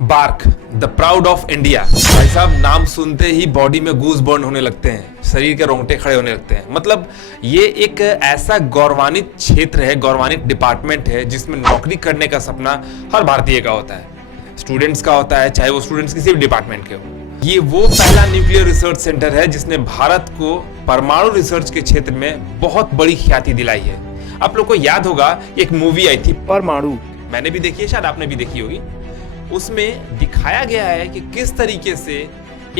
Bark the proud of India. भाई साहब, नाम सुनते ही बॉडी में गूज बर्न होने लगते हैं, शरीर के रोंगटे खड़े होने लगते हैं। मतलब ये एक ऐसा गौरवान्वित क्षेत्र है, गौरवान्वित डिपार्टमेंट है जिसमें नौकरी करने का सपना हर भारतीय का होता है, स्टूडेंट्स का होता है, चाहे वो स्टूडेंट्स किसी भी डिपार्टमेंट के हो। ये वो पहला न्यूक्लियर रिसर्च सेंटर है जिसने भारत को परमाणु रिसर्च के क्षेत्र में बहुत बड़ी ख्याति दिलाई है। आप लोग को याद होगा एक मूवी आई थी परमाणु, मैंने भी देखी है, शायद आपने भी देखी होगी। उसमें दिखाया गया है कि किस तरीके से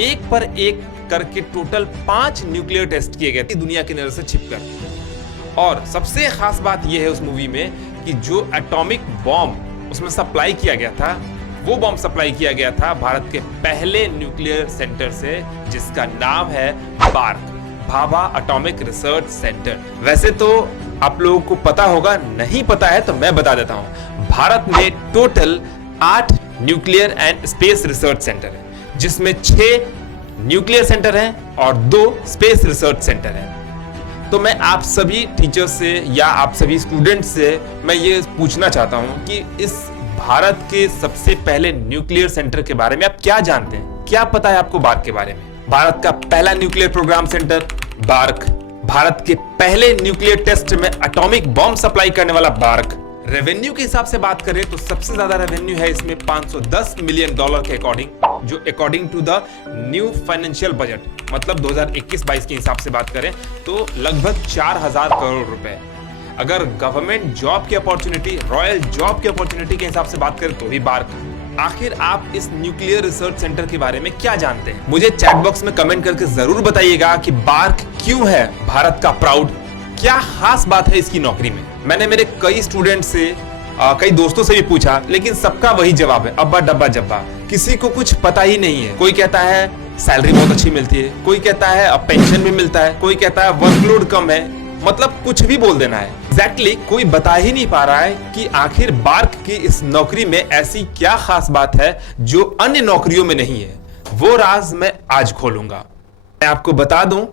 एक पर एक करके टोटल 5 न्यूक्लियर टेस्ट किए गए थे दुनिया की नजर से छिपकर। और सबसे खास बात यह है उस मूवी में कि जो एटॉमिक बॉम्ब उसमें सप्लाई किया गया था, वो बॉम्ब सप्लाई किया गया था भारत के पहले न्यूक्लियर सेंटर से, जिसका नाम है BARC, Bhabha atomic research centre. वैसे तो आप लोगों को पता होगा, नहीं पता है तो मैं बता देता हूं। भारत में total 8 nuclear and space research centre है, जिसमें 6 न्यूक्लियर सेंटर हैं और 2 स्पेस रिसर्च सेंटर हैं। तो मैं आप सभी टीचर्स से या आप सभी स्टूडेंट्स से मैं ये पूछना चाहता हूं कि इस भारत के सबसे पहले न्यूक्लियर सेंटर के बारे में आप क्या जानते हैं? क्या पता है आपको बार्क के बारे में? भारत का पहला nuclear programme centre BARC, Bharat के पहले न्यूक्लियर टेस्ट में एटॉमिक बॉम्ब सप्लाई करने वाला बार्क। रेवेन्यू के हिसाब से बात करें तो सबसे ज्यादा रेवेन्यू है इसमें $510 मिलियन के अकॉर्डिंग, जो according to the new financial budget, मतलब 2021-22 के हिसाब से बात करें तो लगभग 4000 करोड़ रुपए। अगर गवर्नमेंट जॉब की अपॉर्चुनिटी, रॉयल जॉब की अपॉर्चुनिटी के हिसाब से बात करें तो भी बार्क। आखिर आप इस न्यूक्लियर रिसर्च सेंटर के बारे में क्या जानते हैं? मुझे चैट बॉक्स में कमेंट करके जरूर बताइएगा कि बार्क क्यों है भारत का प्राउड, क्या खास बात है इसकी नौकरी में। मैंने मेरे कई स्टूडेंट से, कई दोस्तों से भी पूछा, लेकिन सबका वही जवाब है, अब्बा डब्बा जब्बा। किसी को कुछ पता ही नहीं है। कोई कहता है सैलरी बहुत अच्छी मिलती है, कोई कहता है अब पेंशन भी मिलता है, कोई कहता है वर्कलोड कम है, मतलब कुछ भी बोल देना है। एग्जैक्टली कोई बता ही नहीं पा रहा है कि आखिर बार्क की इस नौकरी में ऐसी क्या खास बात है जो अन्य नौकरियों में नहीं है। वो राज मैं आज खोलूंगा। मैं आपको बता दूं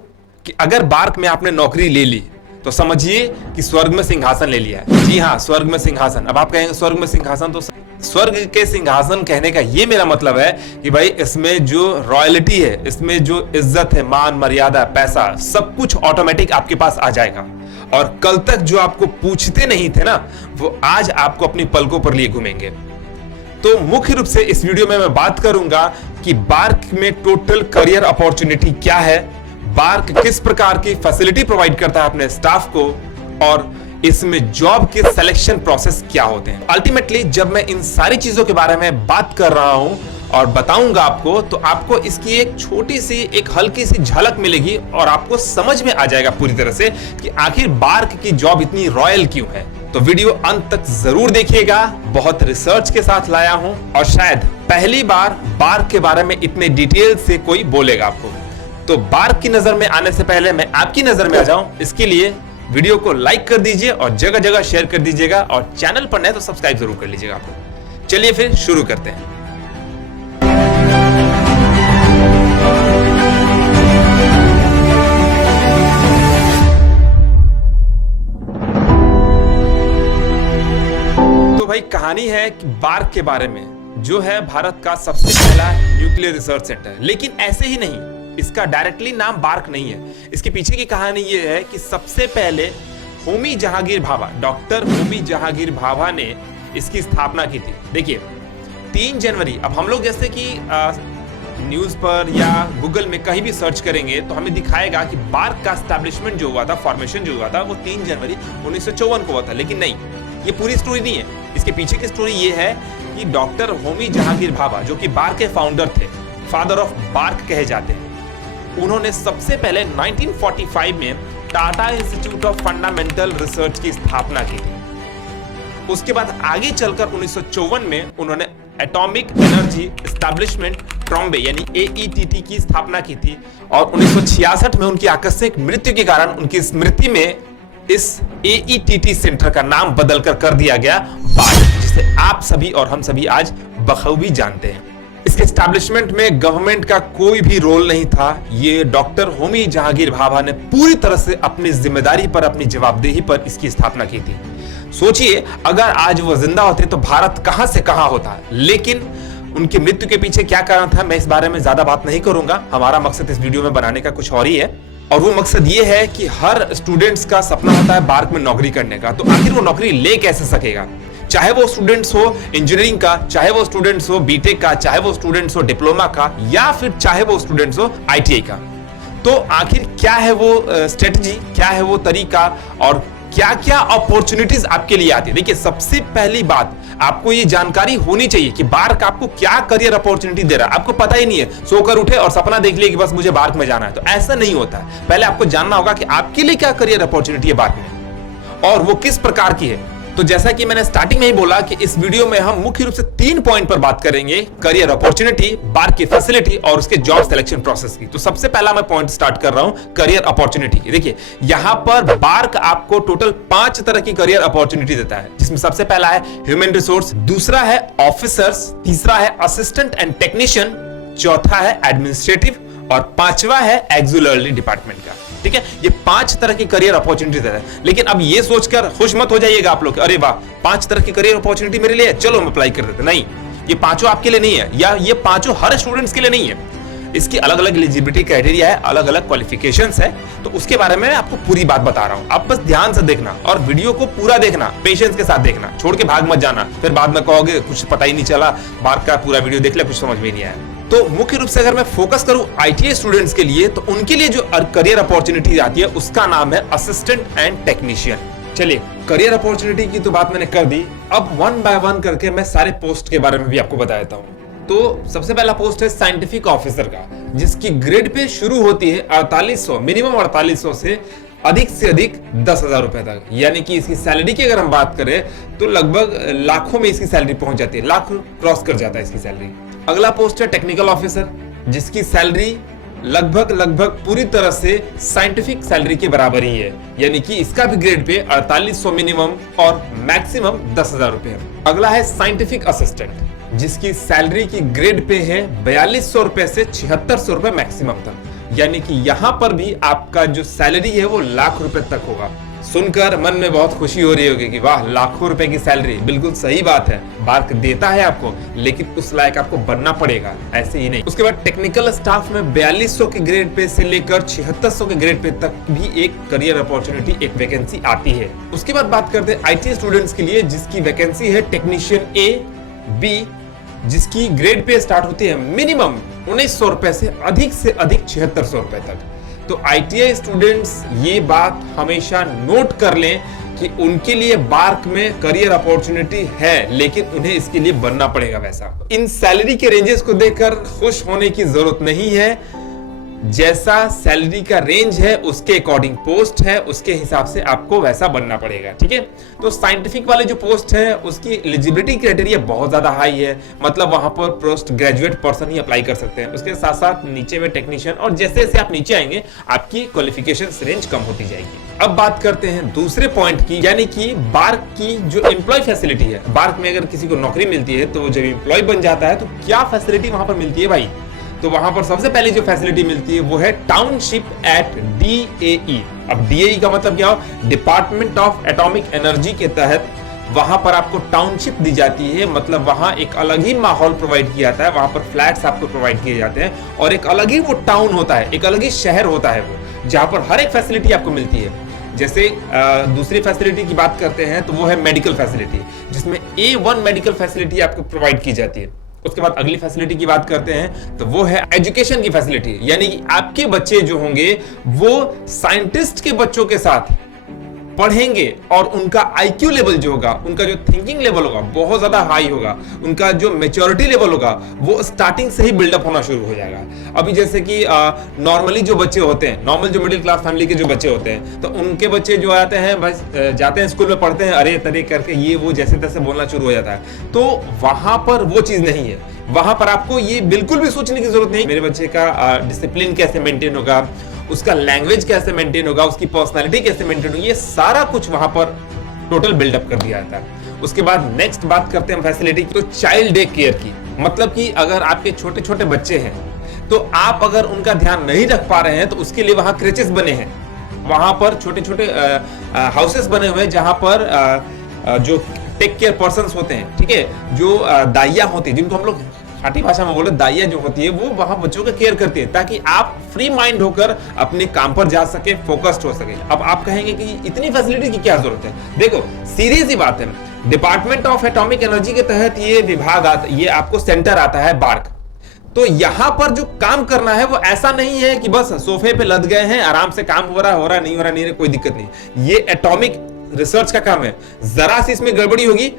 कि अगर बार्क में आपने नौकरी ले ली तो समझिए कि स्वर्ग में सिंहासन ले लिया है। जी हाँ, स्वर्ग में सिंहासन। अब आप कहेंगे स्वर्ग में सिंहासन, तो स्वर्ग के सिंहासन कहने का ये मेरा मतलब है कि भाई इसमें जो रॉयल्टी है, इसमें जो इज्जत है, मान मर्यादा, पैसा, सब कुछ ऑटोमेटिक आपके पास आ जाएगा। और कल तक जो आपको पूछते नहीं थे ना, वो आज आपको अपनी पलकों पर लिए घूमेंगे। तो मुख्य रूप से इस वीडियो में मैं बात करूंगा कि बार्क में टोटल करियर अपॉर्चुनिटी क्या है, बार्क किस प्रकार की फैसिलिटी प्रोवाइड करता है अपने स्टाफ को, और इसमें जॉब के सिलेक्शन प्रोसेस क्या होते हैं। अल्टीमेटली जब मैं इन सारी चीजों के बारे में बात कर रहा हूं और बताऊंगा आपको, तो आपको इसकी एक छोटी सी, एक हल्की सी झलक मिलेगी और आपको समझ में आ जाएगा पूरी तरह से कि आखिर बार्क की जॉब इतनी रॉयल क्यों है। तो वीडियो अंत तक जरूर देखिएगा, बहुत रिसर्च के साथ लाया हूं और शायद पहली बार बार्क के बारे में इतने डिटेल से कोई बोलेगा आपको। तो बार्क की नजर में आने से पहले मैं आपकी नजर में आ जाऊं, इसके लिए वीडियो को लाइक कर दीजिए और जगह जगह शेयर कर दीजिएगा, और चैनल पर नए तो सब्सक्राइब जरूर कर लीजिएगा आप लोग। चलिए फिर शुरू करते हैं। तो भाई कहानी है कि बार्क के बारे में, जो है भारत का सबसे पहला न्यूक्लियर रिसर्च सेंटर। लेकिन ऐसे ही नहीं, इसका डायरेक्टली नाम बार्क नहीं है। इसके पीछे की कहानी यह है कि सबसे पहले होमी जहांगीर भाभा, डॉक्टर होमी जहांगीर भाभा ने इसकी स्थापना की थी। देखिए 3 जनवरी, अब हम लोग जैसे कि न्यूज पर या गूगल में कहीं भी सर्च करेंगे तो हमें दिखाएगा कि बार्क का एस्टैब्लिशमेंट जो हुआ था, फॉर्मेशन जो हुआ था, वो 3 जनवरी 1954 को हुआ था। लेकिन नहीं, ये पूरी स्टोरी नहीं है। इसके पीछे की स्टोरी ये है कि डॉक्टर होमी जहांगीर भाभा, जो कि बार्क के फाउंडर थे, फादर ऑफ बार्क कहे जाते हैं, उन्होंने सबसे पहले 1945 में Tata institute of fundamental research की स्थापना की थी। उसके बाद आगे चलकर 1954 में उन्होंने एटॉमिक एनर्जी एस्टैब्लिशमेंट ट्रॉम्बे यानी AETT की स्थापना की थी, और 1966 में उनकी आकस्मिक मृत्यु के कारण उनकी स्मृति में इस AETT सेंटर का नाम बदलकर कर दिया गया बार्क, जिसे आप सभी और हम सभी आज बखूबी जानते हैं। इस एस्टैब्लिशमेंट में गवर्नमेंट का कोई भी रोल नहीं था। ये डॉक्टर होमी जहांगीर भाभा ने पूरी तरह से अपनी जिम्मेदारी पर, अपनी जवाबदेही पर इसकी स्थापना की थी। सोचिए अगर आज वो जिंदा होते तो भारत कहां से कहां होता। लेकिन उनकी मृत्यु के पीछे क्या कारण था, मैं इस बारे में ज्यादा बात नहीं करूंगा। हमारा मकसद इस वीडियो में बनाने का कुछ और ही है, और वो मकसद ये है कि हर स्टूडेंट्स का सपना होता है बार्क में नौकरी करने का। तो आखिर वो नौकरी ले कैसे सकेगा, चाहे वो स्टूडेंट्स हो इंजीनियरिंग का, चाहे वो स्टूडेंट्स हो बीटेक का, चाहे वो स्टूडेंट्स हो डिप्लोमा का, या फिर चाहे वो स्टूडेंट्स हो आईटीआई का। तो आखिर क्या है वो स्ट्रेटजी, क्या है वो तरीका, और क्या क्या अपॉर्चुनिटीज आपके लिए आती है। देखिए, सबसे पहली बात आपको ये जानकारी होनी चाहिए कि बार्क आपको क्या करियर अपॉर्चुनिटी दे रहा है। आपको पता ही नहीं है, सोकर उठे और सपना देख लिया कि बस मुझे बार्क में जाना है, तो ऐसा नहीं होता है। पहले आपको जानना होगा कि आपके लिए क्या करियर अपॉर्चुनिटी है बार्क में, और वो किस प्रकार की है। तो जैसा कि मैंने स्टार्टिंग में ही बोला कि इस वीडियो में हम मुख्य रूप से 3 पॉइंट पर बात करेंगे, करियर अपॉर्चुनिटी, बार्क की फैसिलिटी और उसके जॉब सिलेक्शन प्रोसेस की। तो सबसे पहला मैं पॉइंट स्टार्ट कर रहा हूं करियर अपॉर्चुनिटी की। देखिए, यहां पर बार्क आपको टोटल 5 तरह की करियर अपॉर्चुनिटी देता है, जिसमें सबसे पहला है ह्यूमन रिसोर्स, दूसरा है ऑफिसर्स, तीसरा है असिस्टेंट एंड टेक्नीशियन, चौथा है एडमिनिस्ट्रेटिव, और 5वां है एक्सिलरी डिपार्टमेंट का। ठीक है, ये 5 तरह की करियर अपॉर्चुनिटी है। लेकिन अब ये सोचकर खुश मत हो जाइएगा आप लोग, अरे वाह 5 तरह की करियर अपॉर्चुनिटी मेरे लिए है, चलो हम अप्लाई कर देते। नहीं, ये पांचों आपके लिए नहीं है, या ये पांचों हर स्टूडेंट्स के लिए नहीं है। इसकी अलग अलग एलिजिबिलिटी क्राइटेरिया है, अलग अलग क्वालिफिकेशंस है। तो उसके बारे में आपको पूरी बात बता रहा हूं, आप बस ध्यान से देखना और वीडियो को पूरा देखना, पेशेंस के साथ देखना, छोड़ के भाग मत जाना, फिर बाद में कहोगे कुछ पता ही नहीं चला, बार्क का पूरा वीडियो देख लिया, कुछ समझ में नहीं आया। तो मुख्य रूप से अगर मैं फोकस करूं आईटीआई स्टूडेंट्स के लिए, तो उनके लिए जो करियर अपॉर्चुनिटी आती है उसका नाम है असिस्टेंट एंड टेक्नीशियन। चलिए, करियर अपॉर्चुनिटी की तो बात मैंने कर दी, अब 1 बाय 1 करके मैं सारे पोस्ट के बारे में भी आपको बता देता हूं। तो सबसे पहला पोस्ट है साइंटिफिक ऑफिसर का, जिसकी ग्रेड पे शुरू होती है 4800, मिनिमम 4800 से अधिक 10,000 रुपए तक। यानी कि इसकी सैलरी की अगर हम बात करें तो लगभग लाखों में इसकी सैलरी पहुंच जाती है, लाख क्रॉस कर जाता है इसकी सैलरी। अगला पोस्ट है टेक्निकल ऑफिसर, जिसकी सैलरी लगभग पूरी तरह से साइंटिफिक सैलरी के बराबर ही है। यानी कि इसका भी ग्रेड पे 4800 मिनिमम और मैक्सिमम 10,000 रुपए है। अगला है साइंटिफिक असिस्टेंट, जिसकी सैलरी की ग्रेड पे है 4200 रुपए से 7600 रुपए मैक्सिमम तक। यानी कि यहां पर भी आपका जो सैलरी है वो लाख रुपए तक होगा। सुनकर मन में बहुत खुशी हो रही होगी कि वाह, लाखों रुपए की सैलरी, बिल्कुल सही बात है, बार्क देता है आपको, लेकिन उस लायक आपको बनना पड़ेगा, ऐसे ही नहीं। उसके बाद टेक्निकल स्टाफ में 4200 के ग्रेड पे से लेकर 7600 के ग्रेड पे तक भी एक करियर अपॉर्चुनिटी, एक वैकेंसी आती है। उसके बाद बात करते हैं आईटी स्टूडेंट्स के लिए, जिसकी वैकेंसी है टेक्नीशियन ए बी, जिसकी ग्रेड पे स्टार्ट होती है मिनिमम 1900 रुपए से अधिक 7600 रुपए तक। तो आईटीआई स्टूडेंट्स ये बात हमेशा नोट कर लें कि उनके लिए बार्क में करियर अपॉर्चुनिटी है, लेकिन उन्हें इसके लिए बनना पड़ेगा वैसा। इन सैलरी के रेंजेस को देखकर खुश होने की जरूरत नहीं है, जैसा सैलरी का रेंज है उसके अकॉर्डिंग पोस्ट है, उसके हिसाब से आपको वैसा बनना पड़ेगा। ठीक है, तो साइंटिफिक वाले जो पोस्ट है उसकी एलिजिबिलिटी क्राइटेरिया बहुत ज्यादा हाई है, मतलब वहां पर पोस्ट ग्रेजुएट पर्सन ही अप्लाई कर सकते हैं। उसके साथ साथ नीचे में टेक्नीशियन, और जैसे जैसे आप नीचे आएंगे आपकी क्वालिफिकेशन रेंज कम होती जाएगी। अब बात करते हैं दूसरे पॉइंट की, यानी कि बार्क की जो एम्प्लॉय फैसिलिटी है। बार्क में अगर किसी को नौकरी मिलती है तो जब एम्प्लॉय बन जाता है तो क्या फैसिलिटी वहां पर मिलती है भाई। तो वहां पर सबसे पहले जो फैसिलिटी मिलती है वो है टाउनशिप एट डीएई। अब डीएई का मतलब क्या हो, डिपार्टमेंट ऑफ एटॉमिक एनर्जी के तहत वहां पर आपको टाउनशिप दी जाती है, मतलब वहां एक अलग ही माहौल प्रोवाइड किया जाता है, वहां पर फ्लैट्स आपको प्रोवाइड किए जाते हैं, और एक अलग ही वो टाउन होता है, एक अलग ही शहर होता है वो, जहां पर हर एक फैसिलिटी आपको मिलती है। जैसे दूसरी फैसिलिटी की बात करते हैं तो वो है मेडिकल फैसिलिटी, जिसमें A1 मेडिकल फैसिलिटी आपको प्रोवाइड की जाती है। उसके बाद अगली फैसिलिटी की बात करते हैं तो वो है एजुकेशन की फैसिलिटी, यानी कि आपके बच्चे जो होंगे वो साइंटिस्ट के बच्चों के साथ पढ़ेंगे, और उनका आईक्यू लेवल जो होगा, उनका जो थिंकिंग लेवल होगा बहुत ज्यादा हाई होगा, उनका जो मैच्योरिटी लेवल होगा वो स्टार्टिंग से ही बिल्डअप होना शुरू हो जाएगा। अभी जैसे कि नॉर्मली जो बच्चे होते हैं, नॉर्मल जो मिडिल क्लास फैमिली के जो बच्चे होते हैं, तो उनके बच्चे जो आते हैं बस जाते हैं स्कूल में, पढ़ते हैं, अरे तरे करके ये वो जैसे तैसे बोलना शुरू हो जाता है। तो वहां पर वो चीज नहीं है, वहां पर आपको ये बिल्कुल भी सोचने की जरूरत नहीं मेरे बच्चे का डिसिप्लिन कैसे मेंटेन होगा, उसका लैंग्वेज कैसे मेंटेन होगा, उसकी पर्सनालिटी कैसे मेंटेन होगी, ये सारा कुछ वहां पर टोटल बिल्डअप कर दिया जाता है। उसके बाद नेक्स्ट बात करते हैं फैसिलिटी, तो चाइल्ड डे केयर की, मतलब कि अगर आपके छोटे छोटे बच्चे हैं तो आप अगर उनका ध्यान नहीं रख पा रहे हैं तो उसके लिए वहां क्रेचेस बने हैं, वहां पर छोटे छोटे हाउसेस बने हुए हैं, जहां पर जो टेक केयर पर्सन्स होते हैं, ठीक है, जो दाइयां होती है, जिनको हम लोग खाटी भाषा में बोले दाइया जो होती है वो वहां बच्चों का केयर करती है ताकि आप फ्री माइंड होकर अपने काम पर जा सके, फोकस्ड हो सके। अब आप कहेंगे कि इतनी फैसिलिटी की क्या जरूरत है? देखो सीधी सी बात है, डिपार्टमेंट ऑफ एटॉमिक एनर्जी के तहत ये विभाग आता, ये आपको सेंटर आता है बार्क। तो यहां पर जो काम करना है वो ऐसा नहीं है कि बस सोफे पे लद गए हैं, आराम से काम हो रहा है, नहीं हो रहा, कोई दिक्कत नहीं। ये एटॉमिक रिसर्च का काम है, जरा सी इसमें गड़बड़ी होगी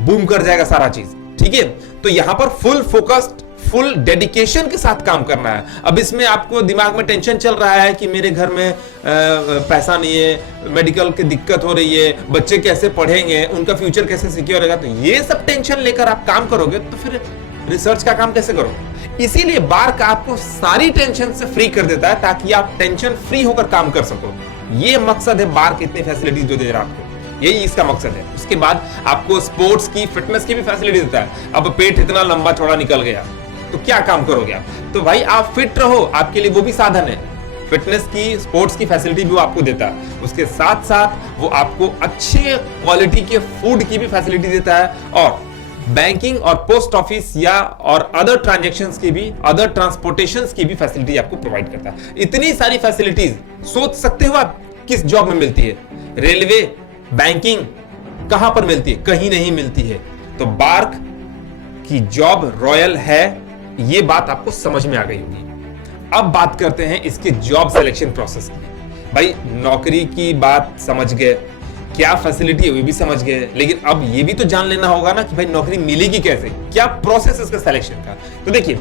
बूम कर जाएगा सारा चीज, ठीक है। तो यहां पर फुल फोकस्ड, फुल डेडिकेशन के साथ काम करना है। अब इसमें आपको दिमाग में टेंशन चल रहा है कि मेरे घर में पैसा नहीं है, मेडिकल की दिक्कत हो रही है, बच्चे कैसे पढ़ेंगे, उनका फ्यूचर कैसे सिक्योर रहेगा, तो ये सब टेंशन लेकर आप काम करोगे तो फिर रिसर्च का काम कैसे करोगे? इसीलिए बार्क आपको सारी टेंशन से फ्री कर देता है ताकि आप टेंशन फ्री होकर काम कर सको। ये मकसद है बार्क इतनी फैसिलिटीज जो दे रहा है आपको, यही इसका मकसद है। उसके बाद आपको स्पोर्ट्स की, फिटनेस की भी फैसिलिटी देता है। अब पेट इतना लंबा चौड़ा निकल गया तो क्या काम करोगे आप? तो भाई आप फिट रहो, आपके लिए वो भी साधन है। फिटनेस की, स्पोर्ट्स की फैसिलिटी भी वो आपको देता है। उसके साथ साथ वो आपको अच्छे क्वालिटी के फूड की भी फैसिलिटी देता है, और बैंकिंग और पोस्ट ऑफिस या और अदर ट्रांजैक्शंस की भी, अदर ट्रांसपोर्टेशंस की भी फैसिलिटी आपको प्रोवाइड करता है। इतनी सारी फैसिलिटीज सोच सकते हो आप किस जॉब में मिलती है? रेलवे, बैंकिंग कहां पर मिलती है? कहीं नहीं मिलती है। तो बार्क की जॉब रॉयल है, ये बात आपको समझ में आ गई होगी। अब बात करते हैं इसके जॉब सिलेक्शन प्रोसेस की। भाई नौकरी की बात समझ गए, क्या फैसिलिटी है वो भी समझ गए, लेकिन अब ये भी तो जान लेना होगा ना कि भाई नौकरी मिलेगी कैसे, क्या प्रोसेस इसका सिलेक्शन का। तो देखिए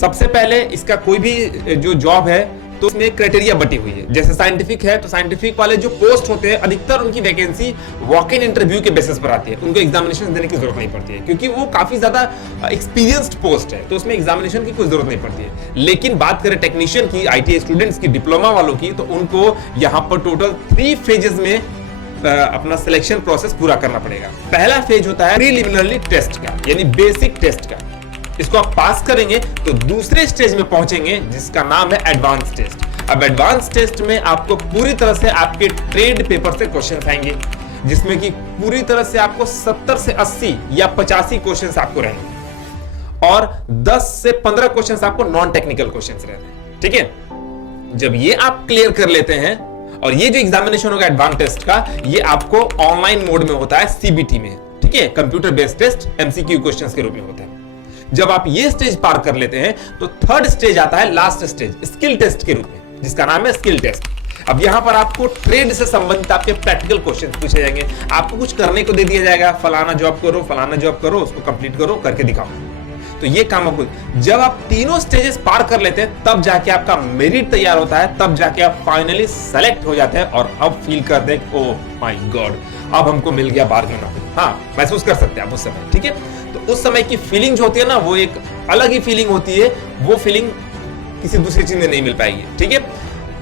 सबसे पहले इसका कोई भी जो जॉब है तो उसमें क्राइटेरिया बटी हुई है। जैसे साइंटिफिक है तो साइंटिफिक वाले जो पोस्ट होते हैं अधिकतर उनकी वैकेंसी वॉक इन इंटरव्यू के बेसिस पर आती है, उनको एग्जामिनेशन देने की जरूरत नहीं पड़ती है क्योंकि वो काफी ज्यादा एक्सपीरियंस्ड पोस्ट है, तो उसमें एग्जामिनेशन की कोई जरूरत नहीं पड़ती है। लेकिन बात करें टेक्नीशियन की, आईटीआई स्टूडेंट्स की, डिप्लोमा वालों की, तो उनको यहाँ पर टोटल 3 फेजेस में अपना सिलेक्शन प्रोसेस पूरा करना पड़ेगा। पहला फेज होता है प्रीलिमिनरी टेस्ट का, यानी बेसिक टेस्ट का। इसको आप पास करेंगे तो दूसरे स्टेज में पहुंचेंगे जिसका नाम है एडवांस टेस्ट। अब एडवांस टेस्ट में आपको पूरी तरह से आपके ट्रेड पेपर से क्वेश्चन आएंगे, जिसमें कि पूरी तरह से आपको 70 से 80 या 85 क्वेश्चन आपको रहेंगे, और 10 से 15 क्वेश्चन आपको नॉन टेक्निकल क्वेश्चन रहते हैं, ठीक है। जब ये आप क्लियर कर लेते हैं, और ये जो एग्जामिनेशन होगा एडवांस टेस्ट का, ये आपको ऑनलाइन मोड में होता है, सीबीटी में, ठीक है, computer based test, MCQ questions के रूप में होता है। जब आप ये स्टेज पार कर लेते हैं तो थर्ड स्टेज आता है, लास्ट स्टेज, स्किल टेस्ट के रूप में, जिसका नाम है स्किल टेस्ट। अब यहां पर आपको ट्रेड से संबंधित आपके प्रैक्टिकल क्वेश्चन पूछे जाएंगे, आपको कुछ करने को दे दिया जाएगा, फलाना जॉब करो, उसको कंप्लीट करो, करके दिखाओ। तो ये काम आपको, जब आप तीनों स्टेजेस पार कर लेते हैं तब जाके आपका मेरिट तैयार होता है, तब जाके आप फाइनली सेलेक्ट हो जाते हैं, और अब फील करते हैं ओह माय गॉड अब हमको मिल गया बार्क में नौकरी। हाँ, महसूस कर सकते हैं आप उस समय, ठीक है। तो उस समय की फीलिंग जो होती है ना, वो एक अलग ही फीलिंग होती है, वो फीलिंग किसी दूसरी चीज में नहीं मिल पाएगी, ठीक है।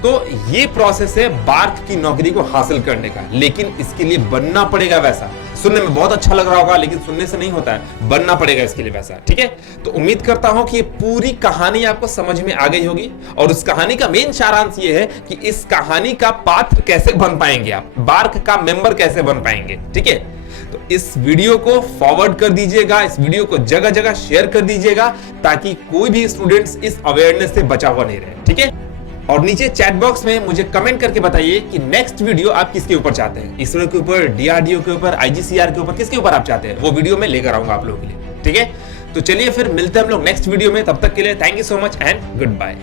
तो ये प्रोसेस है बार्क की नौकरी को हासिल करने का, लेकिन इसके लिए बनना पड़ेगा वैसा। सुनने में बहुत अच्छा लग रहा होगा, लेकिन सुनने से नहीं होता है, बनना पड़ेगा इसके लिए वैसा, ठीक है। तो उम्मीद करता हूं कि ये पूरी कहानी आपको समझ में आ गई होगी, और उस कहानी का मेन सारांश ये है कि इस कहानी का पात्र कैसे बन पाएंगे आप, बार्क का मेंबर कैसे बन पाएंगे, ठीक है। तो इस वीडियो को फॉरवर्ड कर दीजिएगा, इस वीडियो को जगह जगह शेयर कर दीजिएगा, ताकि कोई भी स्टूडेंट्स इस अवेयरनेस से बचा हुआ नहीं रहे, ठीक है। और नीचे चैट बॉक्स में मुझे कमेंट करके बताइए कि नेक्स्ट वीडियो आप किसके ऊपर चाहते हैं, इसरो के ऊपर, डीआरडीओ के ऊपर, आईजीसीआर के ऊपर, किसके ऊपर आप चाहते हैं, वो वीडियो मैं लेकर आऊंगा आप लोगों के लिए, ठीक है। तो चलिए फिर मिलते हैं हम लोग नेक्स्ट वीडियो में, तब तक के लिए thank you so much and good bye.